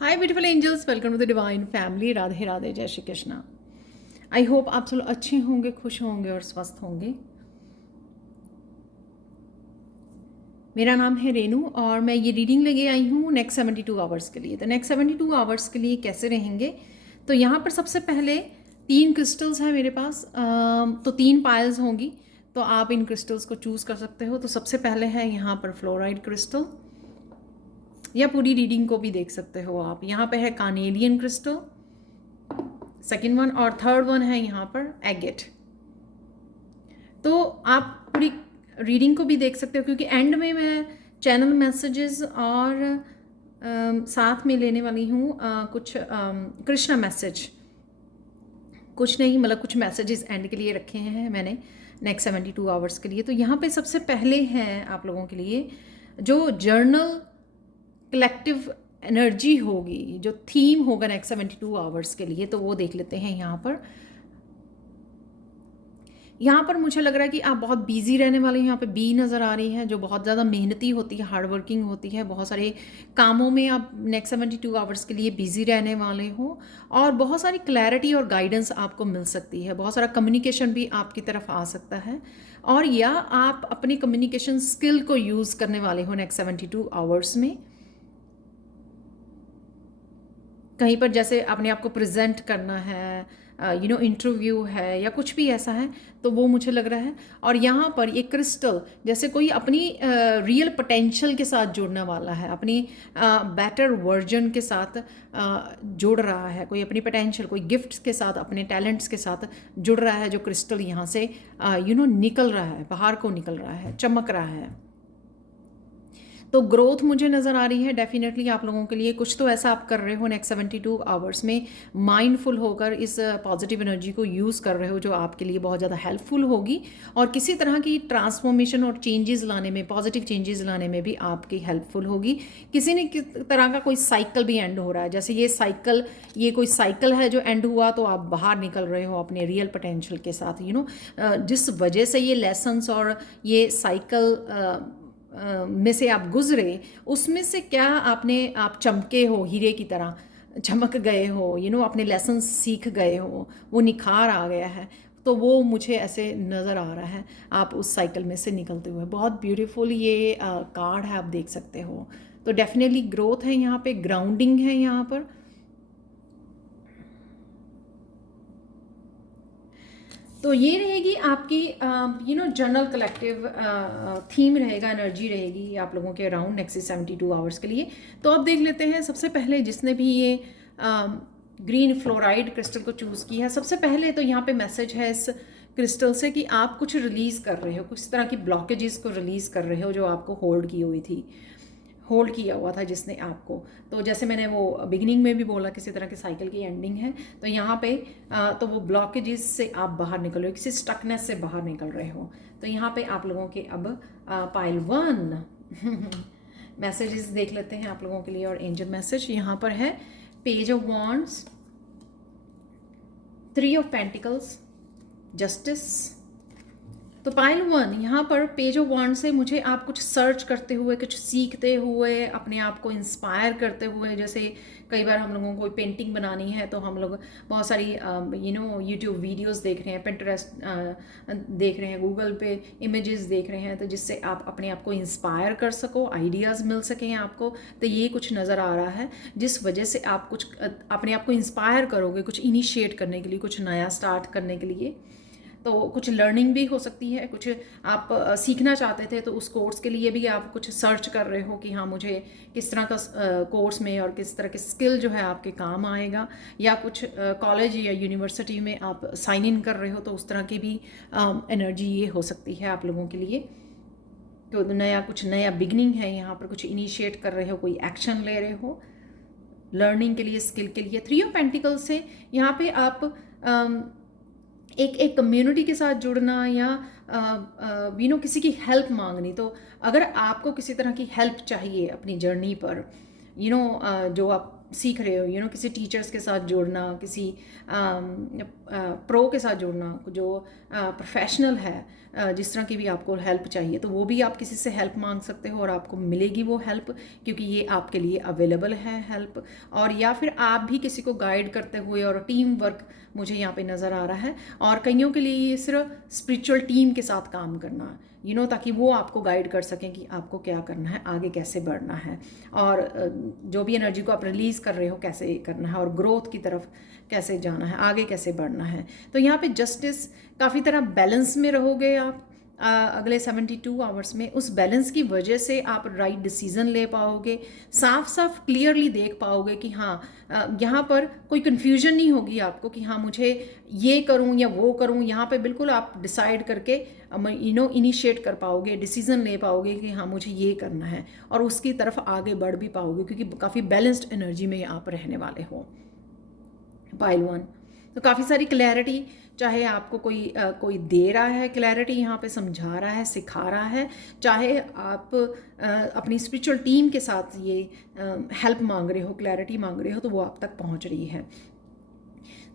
Hi beautiful angels, welcome to the divine family. Radhe Radhe, जय Shri Krishna. I hope आप सब अच्छे होंगे, खुश होंगे और स्वस्थ होंगे। मेरा नाम है रेनू और मैं ये रीडिंग लेके आई हूँ नेक्स्ट 72 आवर्स के लिए। तो नेक्स्ट 72 आवर्स के लिए कैसे रहेंगे, तो यहाँ पर सबसे पहले 3 क्रिस्टल्स हैं मेरे पास। तो 3 पायल्स होंगी, तो आप इन क्रिस्टल्स को चूज़ कर सकते हो। तो सबसे पहले है यहाँ पर फ्लोराइड क्रिस्टल, या पूरी रीडिंग को भी देख सकते हो आप। यहाँ पे है कार्नेलियन क्रिस्टल, सेकेंड वन, और थर्ड वन है यहाँ पर एगेट। तो आप पूरी रीडिंग को भी देख सकते हो, क्योंकि एंड में मैं चैनल मैसेजेस और साथ में लेने वाली हूँ कुछ कृष्णा मैसेज। कुछ नहीं, मतलब कुछ मैसेजेस एंड के लिए रखे हैं मैंने नेक्स्ट 72 आवर्स के लिए। तो यहाँ पे सबसे पहले हैं आप लोगों के लिए जो जर्नल कलेक्टिव एनर्जी होगी, जो थीम होगा नेक्स्ट 72 आवर्स के लिए, तो वो देख लेते हैं। यहाँ पर मुझे लग रहा है कि आप बहुत बिजी रहने वाले हैं। यहाँ पे बी नज़र आ रही है, जो बहुत ज़्यादा मेहनती होती है, हार्ड वर्किंग होती है। बहुत सारे कामों में आप नेक्स्ट 72 आवर्स के लिए बिजी रहने वाले हो, और बहुत सारी क्लैरिटी और गाइडेंस आपको मिल सकती है। बहुत सारा कम्युनिकेशन भी आपकी तरफ आ सकता है, और या आप अपनी कम्युनिकेशन स्किल को यूज़ करने वाले हो नेक्स्ट 72 आवर्स में। कहीं पर जैसे अपने आप को प्रेजेंट करना है, इंटरव्यू है या कुछ भी ऐसा है, तो वो मुझे लग रहा है। और यहाँ पर ये क्रिस्टल जैसे कोई अपनी रियल पोटेंशियल के साथ जुड़ने वाला है, अपनी बेटर वर्जन के साथ जुड़ रहा है। कोई अपनी पोटेंशियल, कोई गिफ्ट्स के साथ, अपने टैलेंट्स के साथ जुड़ रहा है। जो क्रिस्टल यहाँ से निकल रहा है, बाहर को निकल रहा है, चमक रहा है। तो ग्रोथ मुझे नज़र आ रही है डेफिनेटली आप लोगों के लिए। कुछ तो ऐसा आप कर रहे हो नेक्स्ट 72 आवर्स में, माइंडफुल होकर इस पॉजिटिव एनर्जी को यूज़ कर रहे हो, जो आपके लिए बहुत ज़्यादा हेल्पफुल होगी, और किसी तरह की ट्रांसफॉर्मेशन और चेंजेस लाने में, पॉजिटिव चेंजेस लाने में भी आपकी हेल्पफुल होगी। किसी न किसी तरह का कोई साइकिल भी एंड हो रहा है, जैसे ये कोई साइकिल है जो एंड हुआ, तो आप बाहर निकल रहे हो अपने रियल पोटेंशियल के साथ। जिस वजह से ये लेसन्स और ये साइकिल में से आप गुजरे, उसमें से क्या आप चमके हो, हीरे की तरह चमक गए हो, अपने लेसन सीख गए हो, वो निखार आ गया है। तो वो मुझे ऐसे नज़र आ रहा है आप उस साइकिल में से निकलते हुए। बहुत ब्यूटीफुल ये कार्ड है, आप देख सकते हो। तो डेफिनेटली ग्रोथ है यहाँ पे, ग्राउंडिंग है यहाँ पर। तो ये रहेगी आपकी जनरल कलेक्टिव थीम रहेगा, एनर्जी रहेगी आप लोगों के अराउंड नेक्स्ट 72 आवर्स के लिए। तो अब देख लेते हैं सबसे पहले जिसने भी ये ग्रीन फ्लोराइड क्रिस्टल को चूज़ किया है। सबसे पहले तो यहाँ पे मैसेज है इस क्रिस्टल से कि आप कुछ रिलीज़ कर रहे हो, कुछ तरह की ब्लॉकेजेस को रिलीज़ कर रहे हो जो आपको होल्ड किया हुआ था जिसने आपको। तो जैसे मैंने वो बिगिनिंग में भी बोला, किसी तरह की साइकिल की एंडिंग है। तो यहाँ पे तो वो ब्लॉकेजेस से आप बाहर निकल रहे हो, किसी स्टकनेस से बाहर निकल रहे हो। तो यहाँ पे आप लोगों के अब पाइल 1 मैसेजेस देख लेते हैं आप लोगों के लिए। और एंजल मैसेज यहाँ पर है page of wands, 3 of pentacles, justice. तो पाइल 1 यहाँ पर पेज ऑफ वॉन्ड से मुझे आप कुछ सर्च करते हुए, कुछ सीखते हुए, अपने आप को इंस्पायर करते हुए। जैसे कई बार हम लोगों को कोई पेंटिंग बनानी है, तो हम लोग बहुत सारी यूट्यूब वीडियोस देख रहे हैं, पिंटरेस्ट देख रहे हैं, गूगल पे इमेजेस देख रहे हैं, तो जिससे आप अपने आप को इंस्पायर कर सको, आइडियाज़ मिल सकें आपको। तो ये कुछ नज़र आ रहा है जिस वजह से आप कुछ अपने आप को इंस्पायर करोगे, कुछ इनिशिएट करने के लिए, कुछ नया स्टार्ट करने के लिए। तो कुछ लर्निंग भी हो सकती है, कुछ आप सीखना चाहते थे, तो उस कोर्स के लिए भी आप कुछ सर्च कर रहे हो कि हाँ, मुझे किस तरह का कोर्स में और किस तरह के स्किल जो है आपके काम आएगा। या कुछ कॉलेज या यूनिवर्सिटी में आप साइन इन कर रहे हो, तो उस तरह की भी एनर्जी ये हो सकती है आप लोगों के लिए। तो कुछ नया बिगनिंग है यहाँ पर, कुछ इनिशिएट कर रहे हो, कोई एक्शन ले रहे हो लर्निंग के लिए, स्किल के लिए। 3 ऑफ पेंटिकल्स से यहाँ पे आप एक कम्युनिटी के साथ जुड़ना, या किसी की हेल्प मांगनी। तो अगर आपको किसी तरह की हेल्प चाहिए अपनी जर्नी पर, जो आप सीख रहे हो, किसी टीचर्स के साथ जुड़ना, किसी प्रो के साथ जुड़ना जो प्रोफेशनल है, जिस तरह की भी आपको हेल्प चाहिए तो वो भी आप किसी से हेल्प मांग सकते हो और आपको मिलेगी वो हेल्प, क्योंकि ये आपके लिए अवेलेबल है हेल्प। और या फिर आप भी किसी को गाइड करते हुए, और टीम वर्क मुझे यहाँ पे नज़र आ रहा है, और कईयों के लिए ये सिर्फ स्पिरिचुअल टीम के साथ काम करना, ताकि वो आपको गाइड कर सकें कि आपको क्या करना है, आगे कैसे बढ़ना है, और जो भी एनर्जी को आप रिलीज़ कर रहे हो कैसे करना है, और ग्रोथ की तरफ कैसे जाना है, आगे कैसे बढ़ना है। तो यहाँ पे जस्टिस, काफ़ी तरह बैलेंस में रहोगे आप अगले 72 आवर्स में। उस बैलेंस की वजह से आप राइट डिसीज़न ले पाओगे, साफ साफ क्लियरली देख पाओगे कि हाँ, यहाँ पर कोई कन्फ्यूजन नहीं होगी आपको कि हाँ मुझे ये करूँ या वो करूँ। यहाँ पे बिल्कुल आप डिसाइड करके इनिशिएट कर पाओगे, डिसीज़न ले पाओगे कि हाँ मुझे ये करना है, और उसकी तरफ आगे बढ़ भी पाओगे, क्योंकि काफ़ी बैलेंस्ड एनर्जी में आप रहने वाले हो। पाइल 1 तो काफ़ी सारी क्लैरिटी, चाहे आपको कोई दे रहा है क्लैरिटी, यहाँ पे समझा रहा है, सिखा रहा है, चाहे आप अपनी स्पिरिचुअल टीम के साथ ये हेल्प मांग रहे हो, क्लैरिटी मांग रहे हो, तो वो आप तक पहुँच रही है।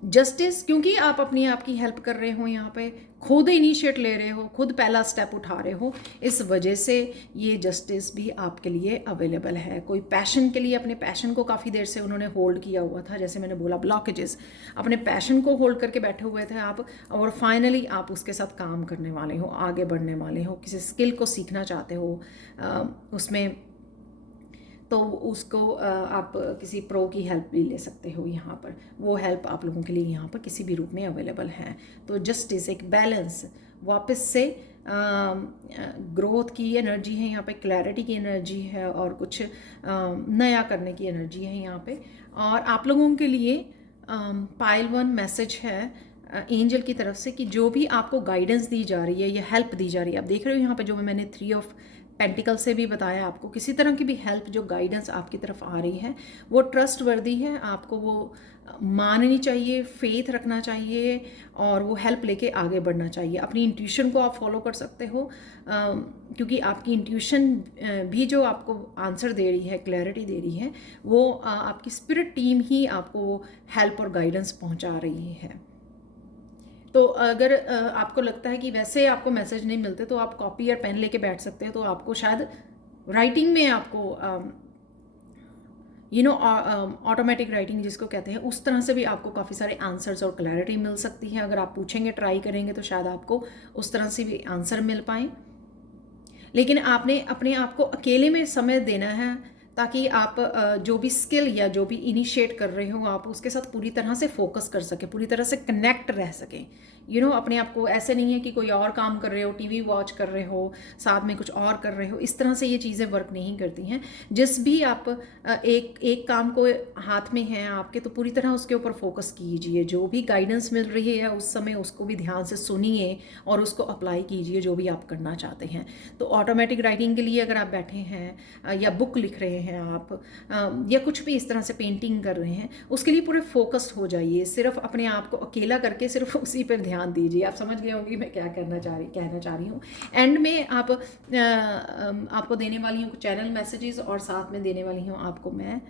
जस्टिस, क्योंकि आप अपनी आप की हेल्प कर रहे हो, यहाँ पे खुद इनिशिएट ले रहे हो, खुद पहला स्टेप उठा रहे हो, इस वजह से ये जस्टिस भी आपके लिए अवेलेबल है। कोई पैशन के लिए, अपने पैशन को काफ़ी देर से उन्होंने होल्ड किया हुआ था, जैसे मैंने बोला ब्लॉकेजेस, अपने पैशन को होल्ड करके बैठे हुए थे आप, और फाइनली आप उसके साथ काम करने वाले हो, आगे बढ़ने वाले हो, किसी स्किल को सीखना चाहते हो उसमें, तो उसको आप किसी प्रो की हेल्प भी ले सकते हो। यहाँ पर वो हेल्प आप लोगों के लिए यहाँ पर किसी भी रूप में अवेलेबल है। तो जस्टिस, एक बैलेंस, वापस से ग्रोथ की एनर्जी है यहाँ पे, क्लैरिटी की एनर्जी है, और कुछ नया करने की एनर्जी है यहाँ पे। और आप लोगों के लिए पाइल 1 मैसेज है एंजल की तरफ से कि जो भी आपको गाइडेंस दी जा रही है या हेल्प दी जा रही है, आप देख रहे हो यहाँ पे जो मैंने 3 ऑफ पेंटिकल से भी बताया, आपको किसी तरह की भी हेल्प, जो गाइडेंस आपकी तरफ आ रही है वो ट्रस्ट वर्दी है, आपको वो माननी चाहिए, फेथ रखना चाहिए, और वो हेल्प लेके आगे बढ़ना चाहिए। अपनी इंट्यूशन को आप फॉलो कर सकते हो, क्योंकि आपकी इंट्यूशन भी जो आपको आंसर दे रही है, क्लैरिटी दे रही है, वो आपकी स्पिरिट टीम ही आपको हेल्प और गाइडेंस पहुंचा रही है। तो अगर आपको लगता है कि वैसे आपको मैसेज नहीं मिलते, तो आप कॉपी या पेन लेके बैठ सकते हो, तो आपको शायद राइटिंग में आपको ऑटोमेटिक राइटिंग जिसको कहते हैं, उस तरह से भी आपको काफ़ी सारे आंसर्स और क्लैरिटी मिल सकती है। अगर आप पूछेंगे, ट्राई करेंगे, तो शायद आपको उस तरह से भी आंसर मिल पाए। लेकिन आपने अपने आप को अकेले में समय देना है, ताकि आप जो भी स्किल या जो भी इनिशिएट कर रहे हो, आप उसके साथ पूरी तरह से फोकस कर सकें, पूरी तरह से कनेक्ट रह सकें। अपने आप को ऐसे नहीं है कि कोई और काम कर रहे हो, टीवी वॉच कर रहे हो, साथ में कुछ और कर रहे हो, इस तरह से ये चीज़ें वर्क नहीं करती हैं। जिस भी आप एक काम को हाथ में है आपके, तो पूरी तरह उसके ऊपर फोकस कीजिए। जो भी गाइडेंस मिल रही है उस समय उसको भी ध्यान से सुनिए और उसको अप्लाई कीजिए, जो भी आप करना चाहते हैं। तो ऑटोमेटिक राइटिंग के लिए अगर आप बैठे हैं, या बुक लिख रहे हैं आप, या कुछ भी इस तरह से पेंटिंग कर रहे हैं, उसके लिए पूरे फोकस्ड हो जाइए। सिर्फ अपने आप को अकेला करके सिर्फ उसी पर ध्यान दीजिए। आप समझ गए होंगे मैं क्या कहना चाह रही हूँ। एंड में आपको देने वाली हूँ चैनल मैसेजेस, और साथ में देने वाली हूँ आपको मैं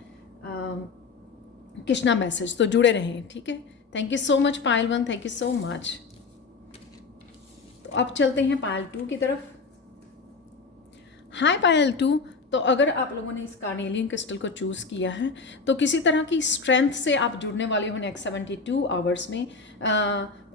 कृष्णा मैसेज। तो जुड़े रहें, ठीक है। Thank you so much Payal 1, thank you so much. तो अब चलते हैं पायल 2 की तरफ। हाय पायल 2, तो अगर आप लोगों ने इस कार्नेलियन क्रिस्टल को चूज़ किया है, तो किसी तरह की स्ट्रेंथ से आप जुड़ने वाले हो नेक्स्ट 72 आवर्स में।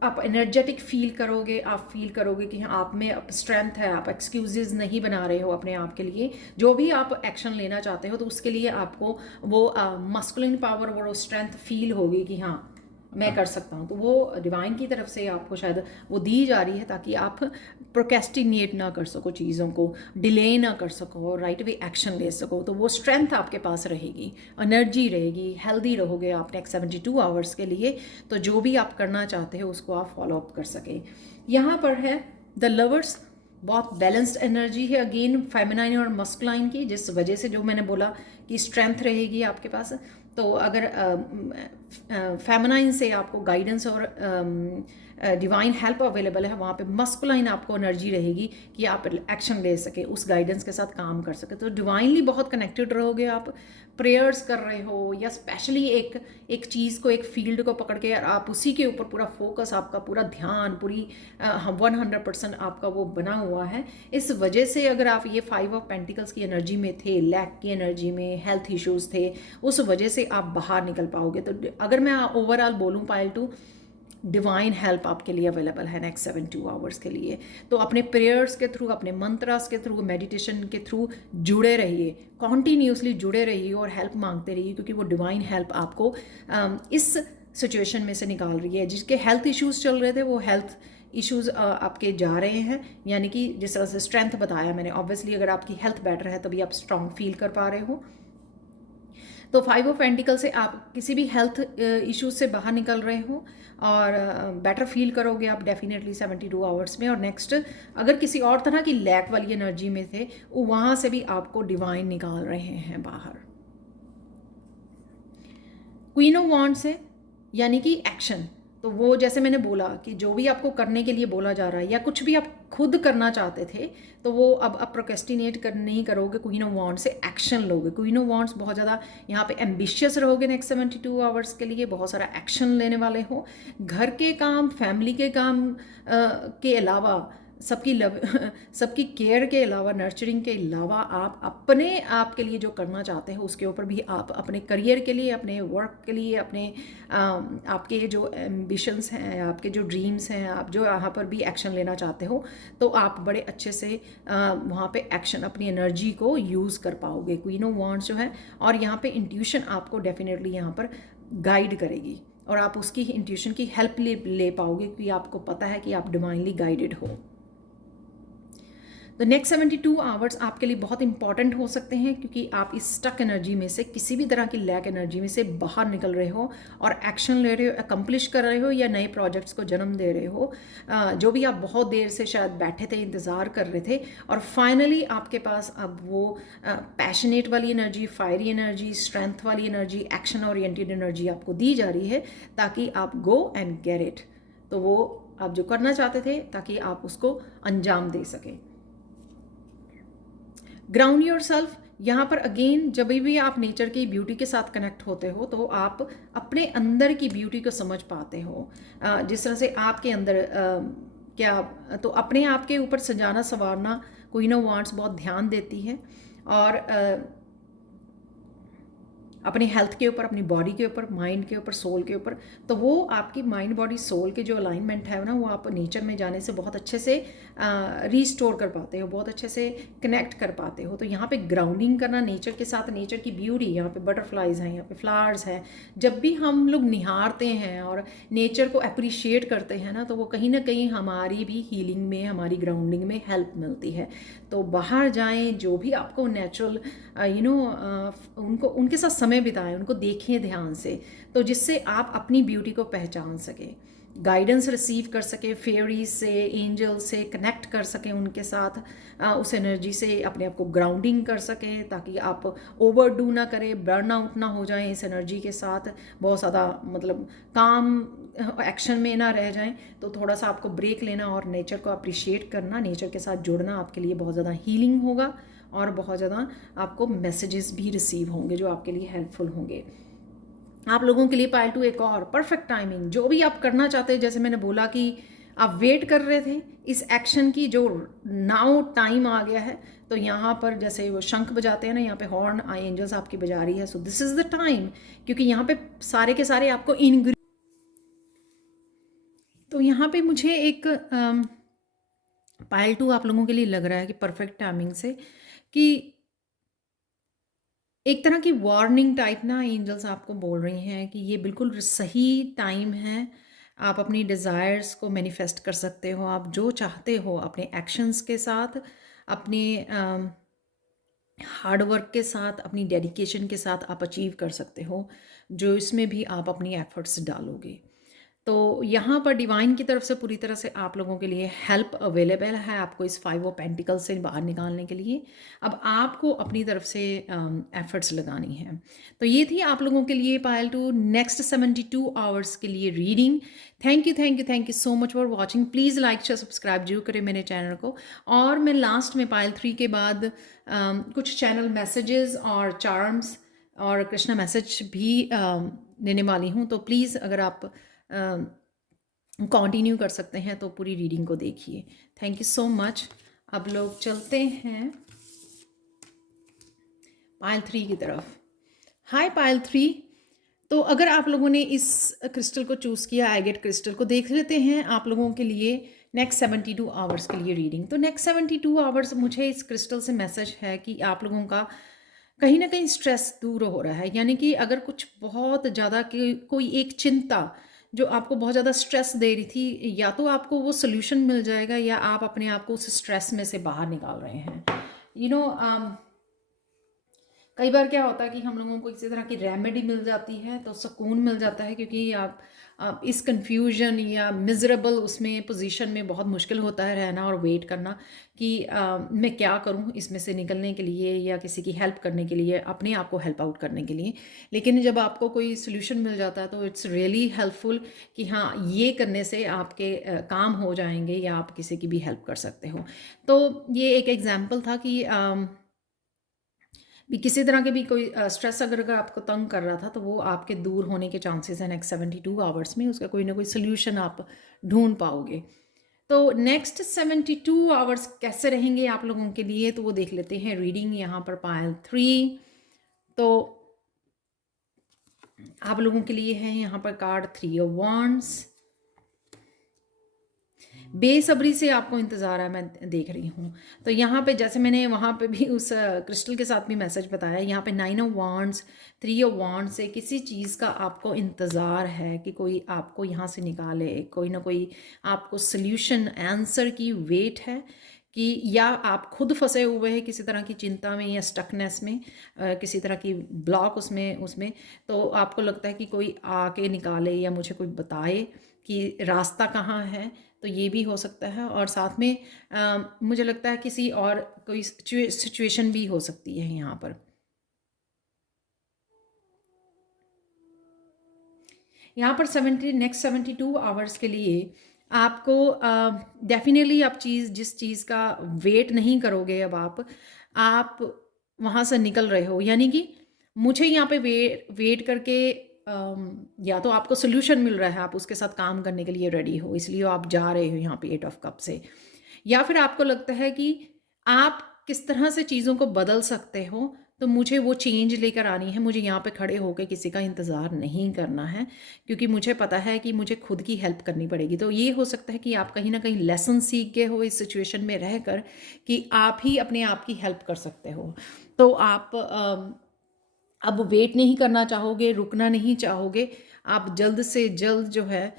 आप एनर्जेटिक फील करोगे, आप फील करोगे कि हाँ आप में स्ट्रेंथ है, आप एक्सक्यूजेज नहीं बना रहे हो अपने आप के लिए। जो भी आप एक्शन लेना चाहते हो, तो उसके लिए आपको वो मस्कुलिन पावर, वो स्ट्रेंथ फील होगी कि हाँ मैं कर सकता हूँ। तो वो डिवाइन की तरफ से आपको शायद वो दी जा रही है, ताकि आप प्रोकेस्टिनेट ना कर सको, चीज़ों को डिले ना कर सको, राइट वे एक्शन ले सको। तो वो स्ट्रेंथ आपके पास रहेगी, एनर्जी रहेगी, हेल्दी रहोगे आप नेक्स्ट 72 आवर्स के लिए। तो जो भी आप करना चाहते हो उसको आप फॉलो अप कर सकें। यहाँ पर है द लवर्स, बहुत बैलेंस्ड एनर्जी है, अगेन फेमिनाइन और मस्कुलाइन की, जिस वजह से जो मैंने बोला कि स्ट्रेंथ रहेगी आपके पास। तो अगर फेमिनाइन से आपको गाइडेंस और डिवाइन हेल्प अवेलेबल है, वहाँ पे मस्कुलाइन आपको एनर्जी रहेगी कि आप एक्शन ले सके, उस गाइडेंस के साथ काम कर सके। तो डिवाइनली बहुत कनेक्टेड रहोगे आप। प्रेयर्स कर रहे हो या स्पेशली एक एक चीज़ को, एक फील्ड को पकड़ के आप उसी के ऊपर पूरा फोकस, आपका पूरा ध्यान, पूरी 100% आपका वो बना हुआ है। इस वजह से अगर आप ये 5 ऑफ पेंटिकल्स की एनर्जी में थे, लैक की एनर्जी में, हेल्थ इश्यूज थे, उस वजह से आप बाहर निकल पाओगे। तो अगर मैं ओवरऑल बोलूँ पायल टू, डिवाइन हेल्प आपके लिए अवेलेबल है नेक्स्ट 72 आवर्स के लिए। तो अपने प्रेयर्स के थ्रू, अपने मंत्रास के थ्रू, मेडिटेशन के थ्रू जुड़े रहिए, कॉन्टीन्यूसली जुड़े रहिए और हेल्प मांगते रहिए, क्योंकि वो डिवाइन हेल्प आपको इस सिचुएशन में से निकाल रही है। जिसके हेल्थ इश्यूज चल रहे थे वो हेल्थ इश्यूज आपके जा रहे हैं, यानी कि जिस तरह से स्ट्रेंथ बताया मैंने, ऑब्वियसली अगर आपकी हेल्थ बेटर है तभी आप स्ट्रांग फील कर पा रहे हो। तो 5 ऑफ पेंटिकल से आप किसी भी हेल्थ इश्यूज से बाहर निकल रहे हो और बेटर फील करोगे आप डेफिनेटली 72 आवर्स में। और नेक्स्ट, अगर किसी और तरह की लैक वाली एनर्जी में थे, वहाँ से भी आपको डिवाइन निकाल रहे हैं बाहर। क्वीन ऑफ वांड्स है, यानी कि एक्शन। तो वो जैसे मैंने बोला कि जो भी आपको करने के लिए बोला जा रहा है या कुछ भी आप खुद करना चाहते थे, तो वो अब आप प्रोक्रेस्टिनेट नहीं करोगे, क्वीन ऑफ वांड्स से एक्शन लोगे। क्वीन ऑफ वांड्स बहुत ज़्यादा यहाँ पे एम्बिशियस रहोगे नेक्स्ट 72 आवर्स के लिए, बहुत सारा एक्शन लेने वाले हो। घर के काम, फैमिली के काम के अलावा, सबकी लव सबकी केयर के अलावा, नर्चरिंग के अलावा, आप अपने आप के लिए जो करना चाहते हो उसके ऊपर भी आप, अपने करियर के लिए, अपने वर्क के लिए, अपने आपके जो एम्बिशंस हैं, आपके जो ड्रीम्स हैं, आप जो यहाँ पर भी एक्शन लेना चाहते हो, तो आप बड़े अच्छे से वहाँ पे एक्शन, अपनी एनर्जी को यूज़ कर पाओगे। क्वीन ऑफ वांड्स जो है, और यहाँ पे इंट्यूशन आपको डेफिनेटली यहाँ पर गाइड करेगी और आप उसकी इंट्यूशन की हेल्प ले पाओगे, क्योंकि आपको पता है कि आप डिवाइनली गाइडेड हो। तो नेक्स्ट 72 आवर्स आपके लिए बहुत इंपॉर्टेंट हो सकते हैं, क्योंकि आप इस स्टक एनर्जी में से, किसी भी तरह की लैक एनर्जी में से बाहर निकल रहे हो और एक्शन ले रहे हो, अकम्प्लिश कर रहे हो या नए प्रोजेक्ट्स को जन्म दे रहे हो, जो भी आप बहुत देर से शायद बैठे थे, इंतज़ार कर रहे थे, और फाइनली आपके पास अब वो पैशनेट वाली एनर्जी, फायरी एनर्जी, स्ट्रेंथ वाली एनर्जी, एक्शन ओरिएंटेड एनर्जी आपको दी जा रही है, ताकि आप गो एंड गेट इट। तो वो आप जो करना चाहते थे, ताकि आप उसको अंजाम दे सकें। ग्राउंड योर सेल्फ, यहाँ पर अगेन जब भी आप नेचर की ब्यूटी के साथ कनेक्ट होते हो, तो आप अपने अंदर की ब्यूटी को समझ पाते हो। जिस तरह से आपके अंदर क्या, तो अपने आप के ऊपर सजाना संवारना क्वीन ऑफ वांड्स बहुत ध्यान देती है, और अपने हेल्थ के ऊपर, अपनी बॉडी के ऊपर, माइंड के ऊपर, सोल के ऊपर। तो वो आपकी माइंड, बॉडी, सोल के जो अलाइनमेंट है ना, वो आप नेचर में जाने से बहुत अच्छे से रीस्टोर कर पाते हो, बहुत अच्छे से कनेक्ट कर पाते हो। तो यहाँ पे ग्राउंडिंग करना नेचर के साथ, नेचर की ब्यूटी, यहाँ पे बटरफ्लाइज हैं, यहाँ पे फ्लावर्स हैं, जब भी हम लोग निहारते हैं और नेचर को अप्रिशिएट करते हैं ना, तो वो कहीं ना कहीं हमारी भी हीलिंग में, हमारी ग्राउंडिंग में हेल्प मिलती है। तो बाहर जाएं, जो भी आपको नेचुरल उनको, उनके साथ समय बिताएं, उनको देखें ध्यान से, तो जिससे आप अपनी ब्यूटी को पहचान सकें, गाइडेंस रिसीव कर सकें, फेयरीज से, एंजल से कनेक्ट कर सकें, उनके साथ उस एनर्जी से अपने आप को ग्राउंडिंग कर सकें, ताकि आप ओवरडू ना करें, बर्न आउट ना हो जाएं इस एनर्जी के साथ, बहुत ज़्यादा मतलब काम एक्शन में ना रह जाएं। तो थोड़ा सा आपको ब्रेक लेना और नेचर को अप्रिशिएट करना, नेचर के साथ जुड़ना आपके लिए बहुत ज़्यादा हीलिंग होगा, और बहुत ज़्यादा आपको मैसेजेस भी रिसीव होंगे जो आपके लिए हेल्पफुल होंगे। आप लोगों के लिए पायल टू एक और परफेक्ट टाइमिंग, जो भी आप करना चाहते हैं, जैसे मैंने बोला कि आप वेट कर रहे थे इस एक्शन की, जो नाउ टाइम आ गया है। तो यहाँ पर जैसे वो शंख बजाते हैं ना, यहाँ पे हॉर्न आई एंजल्स आपकी बजा रही है, so this is the time, क्योंकि यहाँ पे सारे के सारे आपको तो यहाँ पे मुझे एक पायल टू आप लोगों के लिए लग रहा है कि परफेक्ट टाइमिंग से, कि एक तरह की वार्निंग टाइप ना एंजल्स आपको बोल रही हैं कि ये बिल्कुल सही टाइम है, आप अपनी डिज़ायर्स को मैनिफेस्ट कर सकते हो, आप जो चाहते हो अपने एक्शंस के साथ, अपने हार्ड वर्क के साथ, अपनी डेडिकेशन के साथ आप अचीव कर सकते हो, जो इसमें भी आप अपनी एफर्ट्स डालोगे। तो यहाँ पर डिवाइन की तरफ से पूरी तरह से आप लोगों के लिए हेल्प अवेलेबल है आपको इस 5 ऑफ पेंटिकल्स से बाहर निकालने के लिए। अब आपको अपनी तरफ से एफर्ट्स लगानी है। तो ये थी आप लोगों के लिए पायल टू नेक्स्ट 72 आवर्स के लिए reading. Thank you so much for watching. Please like share subscribe जरूर करें मेरे चैनल को। और मैं लास्ट में पायल 3 के बाद कुछ चैनल मैसेजेस और चार्म्स और कृष्णा मैसेज भी देने वाली हूँ। तो प्लीज़ अगर आप कंटिन्यू कर सकते हैं तो पूरी रीडिंग को देखिए। Thank you so much. अब लोग चलते हैं पायल 3 की तरफ। हाय पायल 3। तो अगर आप लोगों ने इस क्रिस्टल को चूज़ किया, एगेट क्रिस्टल को, देख लेते हैं आप लोगों के लिए नेक्स्ट 72 आवर्स के लिए रीडिंग। तो नेक्स्ट 72 आवर्स मुझे इस क्रिस्टल से मैसेज है कि आप लोगों का कहीं ना कहीं स्ट्रेस दूर हो रहा है। यानी कि अगर कुछ बहुत ज़्यादा कोई एक चिंता जो आपको बहुत ज़्यादा स्ट्रेस दे रही थी, या तो आपको वो सोल्यूशन मिल जाएगा या आप अपने आप को उस स्ट्रेस में से बाहर निकाल रहे हैं। कई बार क्या होता है कि हम लोगों को किसी तरह की रेमेडी मिल जाती है तो सुकून मिल जाता है, क्योंकि आप इस कंफ्यूजन या मिजरेबल उसमें पोजीशन में बहुत मुश्किल होता है रहना और वेट करना कि मैं क्या करूं इसमें से निकलने के लिए या किसी की हेल्प करने के लिए, अपने आप को हेल्प आउट करने के लिए। लेकिन जब आपको कोई सोल्यूशन मिल जाता है तो इट्स रियली हेल्पफुल कि हाँ, ये करने से आपके काम हो जाएंगे या आप किसी की भी हेल्प कर सकते हो। तो ये एक एग्जाम्पल था कि भी किसी तरह के भी कोई स्ट्रेस अगर आपको तंग कर रहा था तो वो आपके दूर होने के चांसेस हैं नेक्स्ट 72 आवर्स में। उसका कोई ना कोई सोल्यूशन आप ढूंढ पाओगे। तो नेक्स्ट 72 आवर्स कैसे रहेंगे आप लोगों के लिए, तो वो देख लेते हैं रीडिंग यहाँ पर पायल 3। तो आप लोगों के लिए है यहाँ पर कार्ड 3 ऑफ वांड्स। बेसब्री से आपको इंतज़ार है, मैं देख रही हूँ। तो यहाँ पे जैसे मैंने वहाँ पे भी उस क्रिस्टल के साथ भी मैसेज बताया, यहाँ पे 9 ऑफ वांड्स 3 ऑफ वांड्स से किसी चीज़ का आपको इंतज़ार है कि कोई आपको यहाँ से निकाले, कोई ना कोई आपको सल्यूशन आंसर की वेट है कि या आप खुद फंसे हुए हैं किसी तरह की चिंता में या स्टकनेस में, किसी तरह की ब्लॉक उसमें तो आपको लगता है कि कोई आके निकाले या मुझे कोई बताए कि रास्ता कहाँ है। तो ये भी हो सकता है। और साथ में मुझे लगता है किसी और कोई सिचुएशन भी हो सकती है यहाँ पर। यहाँ पर नेक्स्ट 72 आवर्स के लिए आपको डेफिनेटली आप जिस चीज़ का वेट नहीं करोगे, अब आप वहाँ से निकल रहे हो। यानी कि मुझे यहाँ पे वेट करके या तो आपको सोल्यूशन मिल रहा है, आप उसके साथ काम करने के लिए रेडी हो, इसलिए आप जा रहे हो यहाँ पे 8 ऑफ कप से। या फिर आपको लगता है कि आप किस तरह से चीज़ों को बदल सकते हो, तो मुझे वो चेंज लेकर आनी है। मुझे यहाँ पे खड़े होकर किसी का इंतज़ार नहीं करना है, क्योंकि मुझे पता है कि मुझे खुद की हेल्प करनी पड़ेगी। तो ये हो सकता है कि आप कहीं ना कहीं लेसन सीख गए हो इस सिचुएशन में रहकर कि आप ही अपने आप की हेल्प कर सकते हो। तो आप अब वेट नहीं करना चाहोगे, रुकना नहीं चाहोगे, आप जल्द से जल्द जो है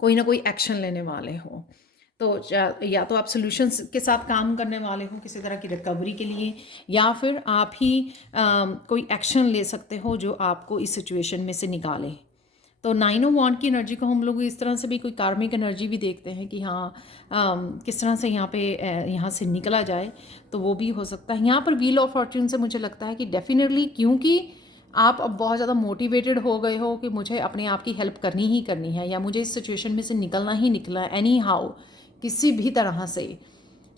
कोई ना कोई एक्शन लेने वाले हो। तो या तो आप सॉल्यूशंस के साथ काम करने वाले हो किसी तरह की रिकवरी के लिए, या फिर आप ही कोई एक्शन ले सकते हो जो आपको इस सिचुएशन में से निकाले। तो 9 ऑफ वांड की एनर्जी को हम लोग इस तरह से भी कोई कार्मिक एनर्जी भी देखते हैं कि हाँ, किस तरह से यहाँ पे यहाँ से निकला जाए, तो वो भी हो सकता है। यहाँ पर व्हील ऑफ फॉर्च्यून से मुझे लगता है कि डेफिनेटली, क्योंकि आप अब बहुत ज़्यादा मोटिवेटेड हो गए हो कि मुझे अपने आप की हेल्प करनी ही करनी है, या मुझे इस सिचुएशन में से निकलना ही निकला है एनी हाउ, किसी भी तरह से,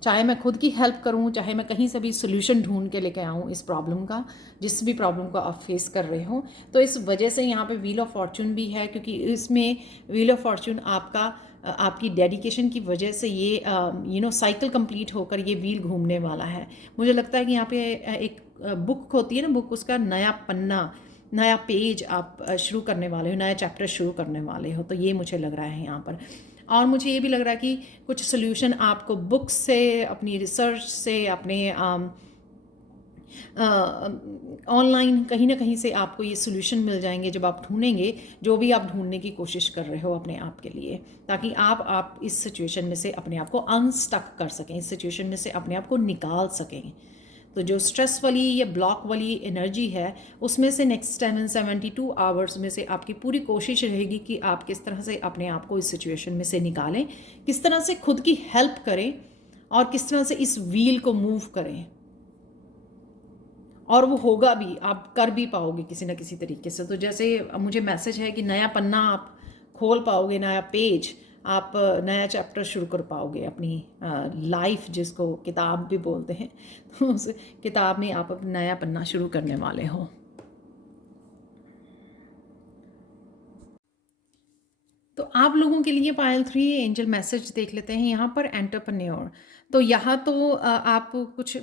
चाहे मैं खुद की हेल्प करूं, चाहे मैं कहीं से भी सोल्यूशन ढूंढ के लेके आऊं इस प्रॉब्लम का, जिस भी प्रॉब्लम को आप फेस कर रहे हो। तो इस वजह से यहाँ पे व्हील ऑफ फॉर्च्यून भी है, क्योंकि इसमें व्हील ऑफ फॉर्च्यून आपकी डेडिकेशन की वजह से ये साइकिल कंप्लीट होकर ये व्हील घूमने वाला है। मुझे लगता है कि यहाँ पे एक बुक होती है ना, बुक, उसका नया पन्ना, नया पेज आप शुरू करने वाले हो, नया चैप्टर शुरू करने वाले हो। तो ये मुझे लग रहा है यहाँ पर। और मुझे ये भी लग रहा है कि कुछ सोल्यूशन आपको बुक्स से, अपनी रिसर्च से, अपने ऑनलाइन कहीं ना कहीं से आपको ये सोल्यूशन मिल जाएंगे जब आप ढूंढेंगे जो भी आप ढूंढने की कोशिश कर रहे हो अपने आप के लिए, ताकि आप इस सिचुएशन में से अपने आप को अनस्टक कर सकें, इस सिचुएशन में से अपने आप को निकाल सकें। तो जो स्ट्रेस वाली या ब्लॉक वाली एनर्जी है उसमें से नेक्स्ट 72 आवर्स में से आपकी पूरी कोशिश रहेगी कि आप किस तरह से अपने आप को इस सिचुएशन में से निकालें, किस तरह से खुद की हेल्प करें और किस तरह से इस व्हील को मूव करें। और वो होगा भी, आप कर भी पाओगे किसी ना किसी तरीके से। तो जैसे मुझे मैसेज है कि नया पन्ना आप खोल पाओगे, नया पेज, आप नया चैप्टर शुरू कर पाओगे अपनी लाइफ, जिसको किताब भी बोलते हैं। तो उस किताब में आप अपना नया पन्ना शुरू करने वाले हो। तो आप लोगों के लिए पायल 3 एंजल मैसेज देख लेते हैं यहाँ पर। एंटरप्रेन्योर, तो यहाँ तो आप कुछ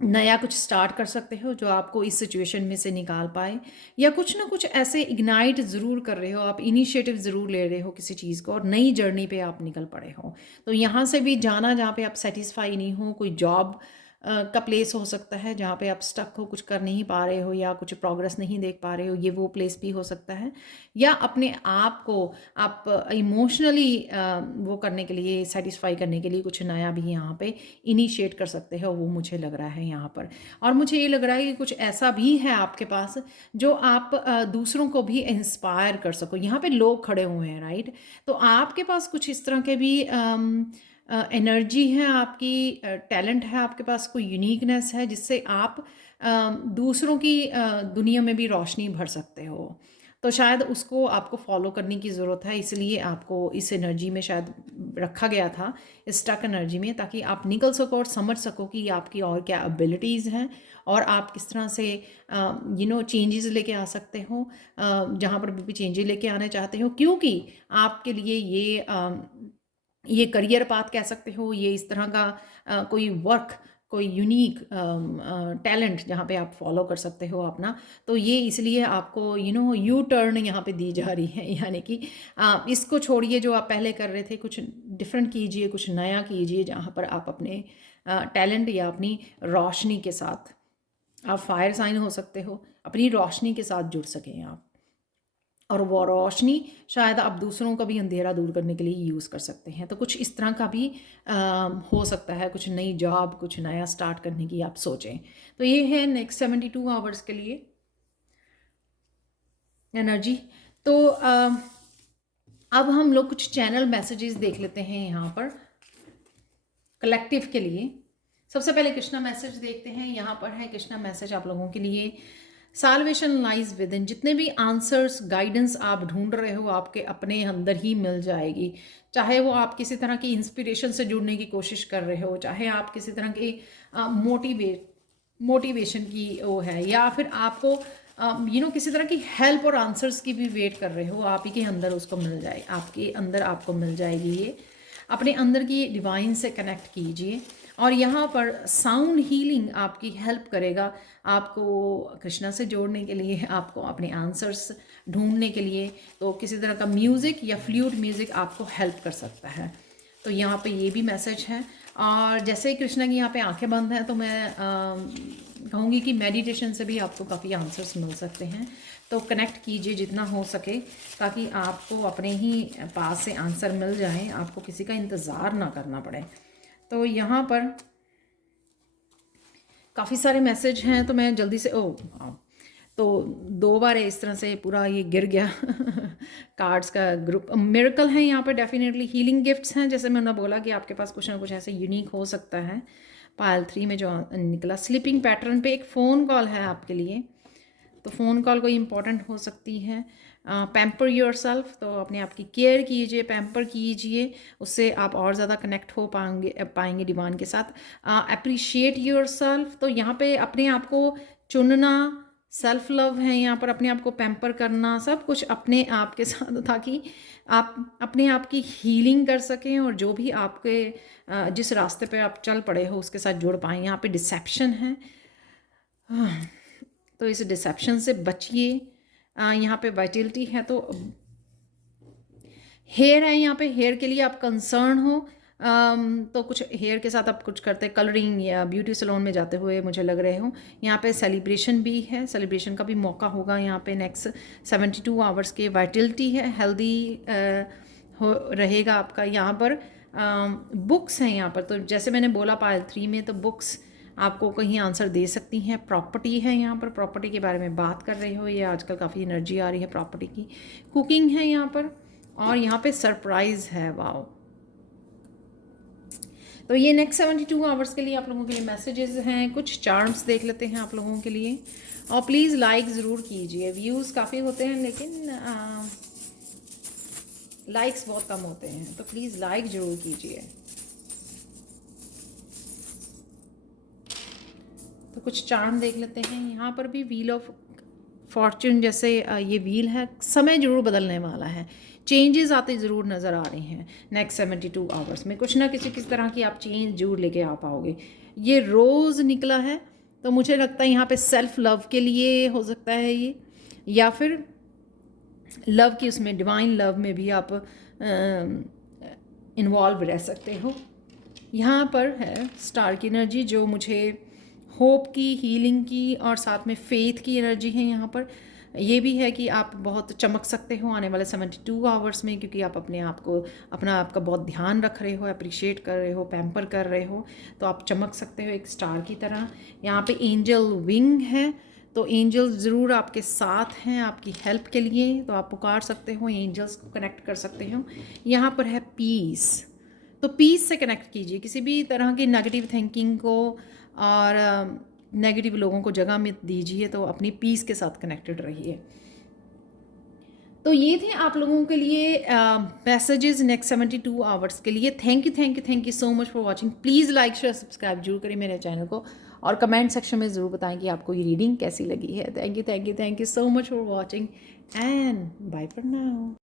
नया कुछ स्टार्ट कर सकते हो जो आपको इस सिचुएशन में से निकाल पाए, या कुछ ना कुछ ऐसे इग्नाइट ज़रूर कर रहे हो, आप इनिशिएटिव ज़रूर ले रहे हो किसी चीज़ को और नई जर्नी पे आप निकल पड़े हो। तो यहाँ से भी जाना जहाँ पे आप सेटिस्फाई नहीं हो, कोई जॉब का प्लेस हो सकता है जहाँ पे आप स्टक हो, कुछ कर नहीं पा रहे हो या कुछ प्रोग्रेस नहीं देख पा रहे हो, ये वो प्लेस भी हो सकता है। या अपने आप को आप इमोशनली वो करने के लिए, सेटिस्फाई करने के लिए कुछ नया भी यहाँ पे इनिशिएट कर सकते हो, वो मुझे लग रहा है यहाँ पर। और मुझे ये लग रहा है कि कुछ ऐसा भी है आपके पास जो आप दूसरों को भी इंस्पायर कर सको। यहाँ पे लोग खड़े हुए हैं, राइट? तो आपके पास कुछ इस तरह के भी एनर्जी है, आपकी टैलेंट है, आपके पास कोई यूनिकनेस है जिससे आप दूसरों की दुनिया में भी रोशनी भर सकते हो। तो शायद उसको आपको फॉलो करने की ज़रूरत है, इसलिए आपको इस एनर्जी में शायद रखा गया था, इस स्टक एनर्जी में, ताकि आप निकल सको और समझ सको कि आपकी और क्या एबिलिटीज़ हैं और आप किस तरह से चेंजेस लेके आ सकते हो जहाँ पर भी चेंजेस लेके आने चाहते हो। क्योंकि आपके लिए ये करियर पाथ कह सकते हो, ये इस तरह का कोई वर्क, कोई यूनिक टैलेंट जहाँ पे आप फॉलो कर सकते हो अपना। तो ये इसलिए आपको यू टर्न यहाँ पे दी जा रही है, यानी कि इसको छोड़िए जो आप पहले कर रहे थे, कुछ डिफरेंट कीजिए, कुछ नया कीजिए जहाँ पर आप अपने टैलेंट या अपनी रोशनी के साथ, आप फायर साइन हो सकते हो, अपनी रोशनी के साथ जुड़ सकें आप। और वो रोशनी शायद आप दूसरों का भी अंधेरा दूर करने के लिए यूज़ कर सकते हैं। तो कुछ इस तरह का भी हो सकता है, कुछ नई जॉब, कुछ नया स्टार्ट करने की आप सोचें। तो ये है नेक्स्ट 72 आवर्स के लिए एनर्जी। तो अब हम लोग कुछ चैनल मैसेजेस देख लेते हैं यहाँ पर कलेक्टिव के लिए। सबसे पहले कृष्णा मैसेज देखते हैं। यहाँ पर है कृष्णा मैसेज आप लोगों के लिए। साल्वेशन लाइज विद इन, जितने भी आंसर्स, गाइडेंस आप ढूंढ रहे हो आपके अपने अंदर ही मिल जाएगी। चाहे वो आप किसी तरह की इंस्पिरेशन से जुड़ने की कोशिश कर रहे हो, चाहे आप किसी तरह की मोटिवेशन की वो है, या फिर आपको किसी तरह की हेल्प और आंसर्स की भी वेट कर रहे हो, आप ही के अंदर उसको मिल जाए, आपके अंदर आपको मिल जाएगी। ये अपने अंदर की डिवाइन से कनेक्ट कीजिए। और यहाँ पर साउंड हीलिंग आपकी हेल्प करेगा आपको कृष्णा से जोड़ने के लिए, आपको अपने आंसर्स ढूंढने के लिए। तो किसी तरह का म्यूज़िक या फ्लूट म्यूज़िक आपको हेल्प कर सकता है। तो यहाँ पे ये भी मैसेज है। और जैसे ही कृष्णा की यहाँ पे आंखें बंद हैं, तो मैं कहूँगी कि मेडिटेशन से भी आपको काफ़ी आंसर्स मिल सकते हैं। तो कनेक्ट कीजिए जितना हो सके, ताकि आपको अपने ही पास से आंसर मिल जाएं, आपको किसी का इंतज़ार ना करना पड़े। तो यहाँ पर काफ़ी सारे मैसेज हैं, तो मैं जल्दी से तो 2 बार इस तरह से पूरा ये गिर गया कार्ड्स का ग्रुप। मिरेकल है यहाँ पर, डेफिनेटली हीलिंग गिफ्ट्स हैं, जैसे मैंने बोला कि आपके पास कुछ ना कुछ ऐसे यूनिक हो सकता है। पायल 3 में जो निकला स्लीपिंग पैटर्न पे एक फ़ोन कॉल है आपके लिए, तो फ़ोन कॉल कोई इंपॉर्टेंट हो सकती है। पैम्पर योर सेल्फ, तो अपने आप की केयर कीजिए, पैम्पर कीजिए, उससे आप और ज़्यादा कनेक्ट हो पाएंगे डिवाइन के साथ। अप्रिशिएट योर सेल्फ, तो यहाँ पे अपने आप को चुनना, सेल्फ लव है यहाँ पर, अपने आप को पैम्पर करना, सब कुछ अपने आप के साथ, ताकि आप अपने आप की हीलिंग कर सकें और जो भी आपके जिस रास्ते पे आप चल पड़े हो उसके साथ जुड़ पाएँ। यहाँ पे डिसेप्शन है, तो इस डिसेप्शन से बचिए। यहाँ पे वाइटलिटी है, तो हेयर है यहाँ पे, हेयर के लिए आप कंसर्न हो, तो कुछ हेयर के साथ आप कुछ करते, कलरिंग या ब्यूटी सैलून में जाते हुए मुझे लग रहे हो। यहाँ पे सेलिब्रेशन भी है, सेलिब्रेशन का भी मौका होगा यहाँ पे नेक्स्ट 72 आवर्स के। वाइटलिटी है, हेल्दी हो रहेगा आपका यहाँ पर। बुक्स हैं यहाँ पर, तो जैसे मैंने बोला पायल 3 में, तो बुक्स आपको कहीं आंसर दे सकती हैं। प्रॉपर्टी है यहाँ पर, प्रॉपर्टी के बारे में बात कर रहे हो, ये आजकल काफ़ी एनर्जी आ रही है प्रॉपर्टी की। कुकिंग है यहाँ पर, और यहाँ पे सरप्राइज़ है, वाओ। तो ये नेक्स्ट 72 आवर्स के लिए आप लोगों के लिए मैसेजेस हैं। कुछ चार्म्स देख लेते हैं आप लोगों के लिए, और प्लीज़ लाइक ज़रूर कीजिए। व्यूज़ काफ़ी होते हैं लेकिन लाइक्स बहुत कम होते हैं, तो प्लीज़ लाइक ज़रूर कीजिए। तो कुछ चार्म देख लेते हैं। यहाँ पर भी व्हील ऑफ फॉर्च्यून जैसे ये व्हील है, समय ज़रूर बदलने वाला है, चेंजेस आते ज़रूर नज़र आ रहे हैं नेक्स्ट 72 आवर्स में। कुछ ना किस तरह की आप चेंज ज़रूर लेके आ पाओगे। ये रोज़ निकला है, तो मुझे लगता है यहाँ पे सेल्फ लव के लिए हो सकता है ये, या फिर लव की, उसमें डिवाइन लव में भी आप इन्वॉल्व रह सकते हो। यहाँ पर है स्टार की एनर्जी, जो मुझे होप की, हीलिंग की और साथ में फेथ की एनर्जी है। यहाँ पर ये भी है कि आप बहुत चमक सकते हो आने वाले 72 आवर्स में, क्योंकि आप अपने आप को, अपना आपका बहुत ध्यान रख रहे हो, अप्रिशिएट कर रहे हो, पैम्पर कर रहे हो, तो आप चमक सकते हो एक स्टार की तरह। यहाँ पे एंजल विंग है, तो एंजल्स ज़रूर आपके साथ हैं आपकी हेल्प के लिए, तो आप पुकार सकते हो, एंजल्स को कनेक्ट कर सकते हो। यहाँ पर है पीस, तो पीस से कनेक्ट कीजिए, किसी भी तरह की नेगेटिव थिंकिंग को और नेगेटिव लोगों को जगह मत दीजिए, तो अपनी पीस के साथ कनेक्टेड रहिए। तो ये थे आप लोगों के लिए मैसेजेस नेक्स्ट 72 आवर्स के लिए। Thank you so much for watching. Please like share subscribe जरूर करें मेरे चैनल को, और कमेंट सेक्शन में ज़रूर बताएं कि आपको ये रीडिंग कैसी लगी है। Thank you so much for watching, and bye for now.